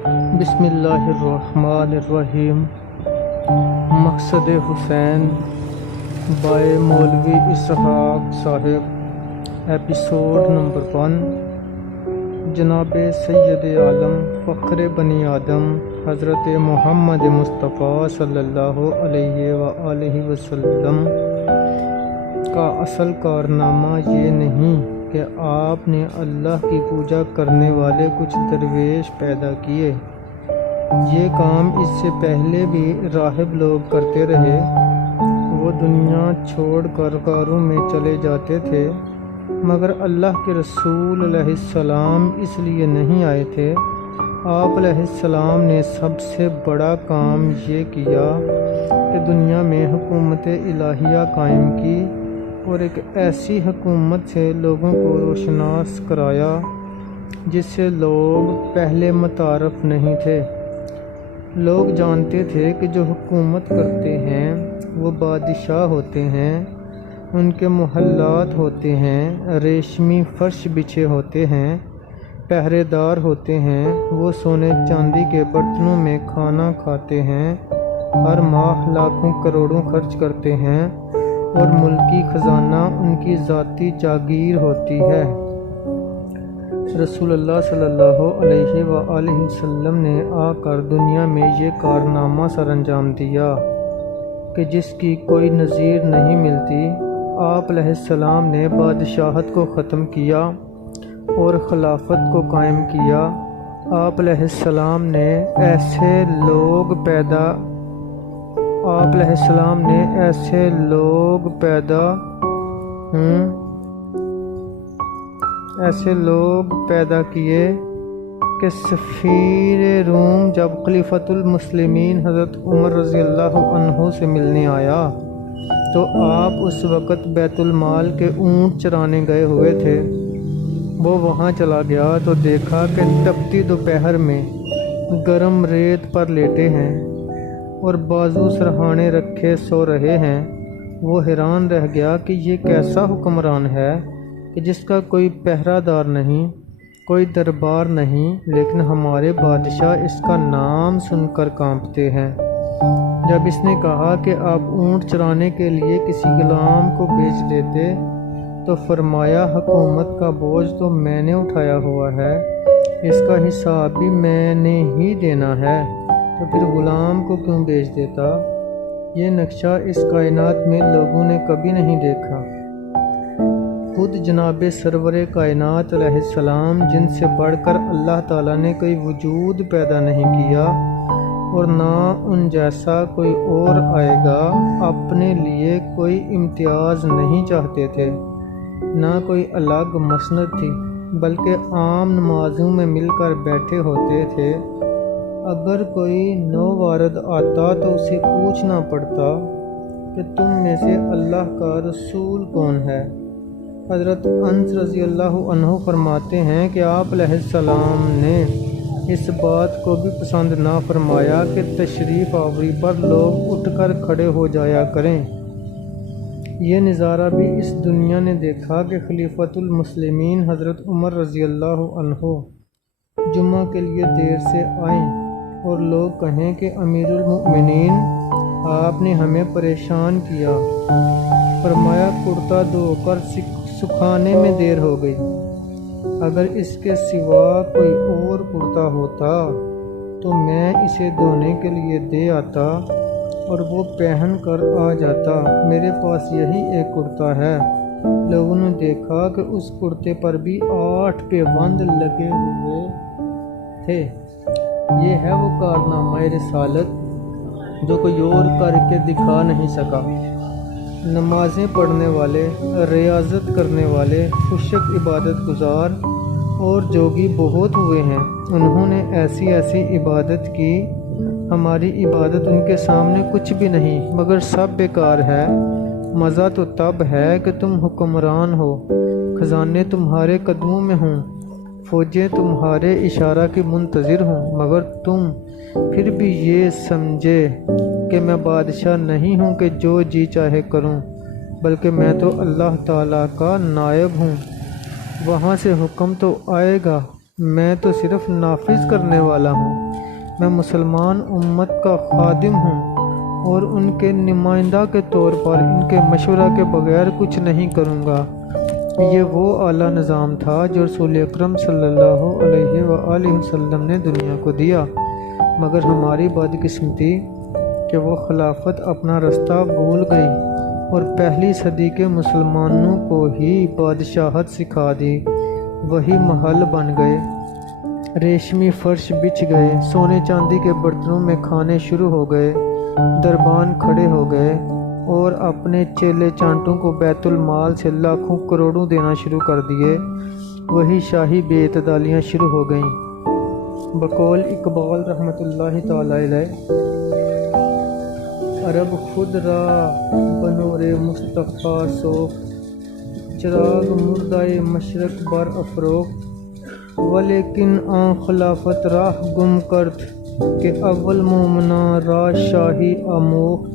بسم اللہ الرحمن الرحیم۔ مقصد حسین بائے مولوی اسحاق صاحب، ایپیسوڈ نمبر 1۔ جناب سید عالم فخر بنی آدم حضرت محمد مصطفیٰ صلی اللہ علیہ وآلہ وسلم کا اصل کارنامہ یہ نہیں کہ آپ نے اللہ کی پوجا کرنے والے کچھ درویش پیدا کیے۔ یہ کام اس سے پہلے بھی راہب لوگ کرتے رہے۔ وہ دنیا چھوڑ کر غاروں میں چلے جاتے تھے، مگر اللہ کے رسول علیہ السلام اس لیے نہیں آئے تھے۔ آپ علیہ السلام نے سب سے بڑا کام یہ کیا کہ دنیا میں حکومت الہیہ قائم کی اور ایک ایسی حکومت سے لوگوں کو روشناس کرایا جس سے لوگ پہلے متعارف نہیں تھے۔ لوگ جانتے تھے کہ جو حکومت کرتے ہیں وہ بادشاہ ہوتے ہیں، ان کے محلات ہوتے ہیں، ریشمی فرش بچھے ہوتے ہیں، پہرے دار ہوتے ہیں، وہ سونے چاندی کے برتنوں میں کھانا کھاتے ہیں، ہر ماہ لاکھوں کروڑوں خرچ کرتے ہیں اور ملکی خزانہ ان کی ذاتی جاگیر ہوتی ہے۔ رسول اللہ صلی اللہ علیہ وآلہ وسلم نے آ کر دنیا میں یہ کارنامہ سر انجام دیا کہ جس کی کوئی نظیر نہیں ملتی۔ آپ علیہ السلام نے بادشاہت کو ختم کیا اور خلافت کو قائم کیا۔ آپ علیہ السلام نے ایسے لوگ پیدا کیے کہ سفیر روم جب خلیفۃ المسلمین حضرت عمر رضی اللہ عنہ سے ملنے آیا تو آپ اس وقت بیت المال کے اونٹ چرانے گئے ہوئے تھے۔ وہ وہاں چلا گیا تو دیکھا کہ تپتی دوپہر میں گرم ریت پر لیٹے ہیں اور بازو سرہانے رکھے سو رہے ہیں۔ وہ حیران رہ گیا کہ یہ کیسا حکمران ہے کہ جس کا کوئی پہرہ دار نہیں، کوئی دربار نہیں، لیکن ہمارے بادشاہ اس کا نام سن کر کانپتے ہیں۔ جب اس نے کہا کہ آپ اونٹ چرانے کے لیے کسی غلام کو بھیج دیتے تو فرمایا حکومت کا بوجھ تو میں نے اٹھایا ہوا ہے، اس کا حساب بھی میں نے ہی دینا ہے، تو پھر غلام کو کیوں بھیج دیتا؟ یہ نقشہ اس کائنات میں لوگوں نے کبھی نہیں دیکھا۔ خود جناب سرور کائنات علیہ السلام، جن سے بڑھ کر اللہ تعالیٰ نے کوئی وجود پیدا نہیں کیا اور نہ ان جیسا کوئی اور آئے گا، اپنے لیے کوئی امتیاز نہیں چاہتے تھے، نہ کوئی الگ مسند تھی، بلکہ عام نمازوں میں مل کر بیٹھے ہوتے تھے۔ اگر کوئی نو وارد آتا تو اسے پوچھنا پڑتا کہ تم میں سے اللہ کا رسول کون ہے؟ حضرت انس رضی اللہ عنہ فرماتے ہیں کہ آپ علیہ السلام نے اس بات کو بھی پسند نہ فرمایا کہ تشریف آوری پر لوگ اٹھ کر کھڑے ہو جایا کریں۔ یہ نظارہ بھی اس دنیا نے دیکھا کہ خلیفۃ المسلمین حضرت عمر رضی اللہ عنہ جمعہ کے لیے دیر سے آئیں اور لوگ کہیں کہ امیر المؤمنین آپ نے ہمیں پریشان کیا، فرمایا کرتا دھو کر سکھانے میں دیر ہو گئی، اگر اس کے سوا کوئی اور کرتا ہوتا تو میں اسے دھونے کے لیے دے آتا اور وہ پہن کر آ جاتا، میرے پاس یہی ایک کرتا ہے۔ لوگوں نے دیکھا کہ اس کرتے پر بھی 8 پیوند لگے ہوئے تھے۔ یہ ہے وہ کارنامہ رسالت جو کوئی اور کر کے دکھا نہیں سکا۔ نمازیں پڑھنے والے، ریاضت کرنے والے، خشک عبادت گزار اور جوگی بہت ہوئے ہیں، انہوں نے ایسی عبادت کی، ہماری عبادت ان کے سامنے کچھ بھی نہیں، مگر سب بیکار ہے۔ مزہ تو تب ہے کہ تم حکمران ہو، خزانے تمہارے قدموں میں ہوں، فوجیں تمہارے اشارہ کی منتظر ہوں، مگر تم پھر بھی یہ سمجھے کہ میں بادشاہ نہیں ہوں کہ جو جی چاہے کروں، بلکہ میں تو اللہ تعالیٰ کا نائب ہوں۔ وہاں سے حکم تو آئے گا میں تو صرف نافذ کرنے والا ہوں۔ میں مسلمان امت کا خادم ہوں اور ان کے نمائندہ کے طور پر ان کے مشورہ کے بغیر کچھ نہیں کروں گا۔ یہ وہ اعلیٰ نظام تھا جو رسول اکرم صلی اللہ علیہ وآلہ وسلم نے دنیا کو دیا، مگر ہماری بدقسمتی کہ وہ خلافت اپنا رستہ بھول گئی اور پہلی صدی کے مسلمانوں کو ہی بادشاہت سکھا دی۔ وہی محل بن گئے، ریشمی فرش بچھ گئے، سونے چاندی کے برتنوں میں کھانے شروع ہو گئے، دربان کھڑے ہو گئے اور اپنے چیلے چانٹوں کو بیت المال سے لاکھوں کروڑوں دینا شروع کر دیے۔ وہی شاہی بے اعتدالیاں شروع ہو گئیں۔ بقول اقبال رحمۃ اللہ تعالی علیہ، عرب خود را بنور مصطفیٰ سوخت، چراغ مردۂ مشرق بر افروخت، ولیکن آن خلافت راہ گم کرد کہ اول مومناں را شاہی آموخت۔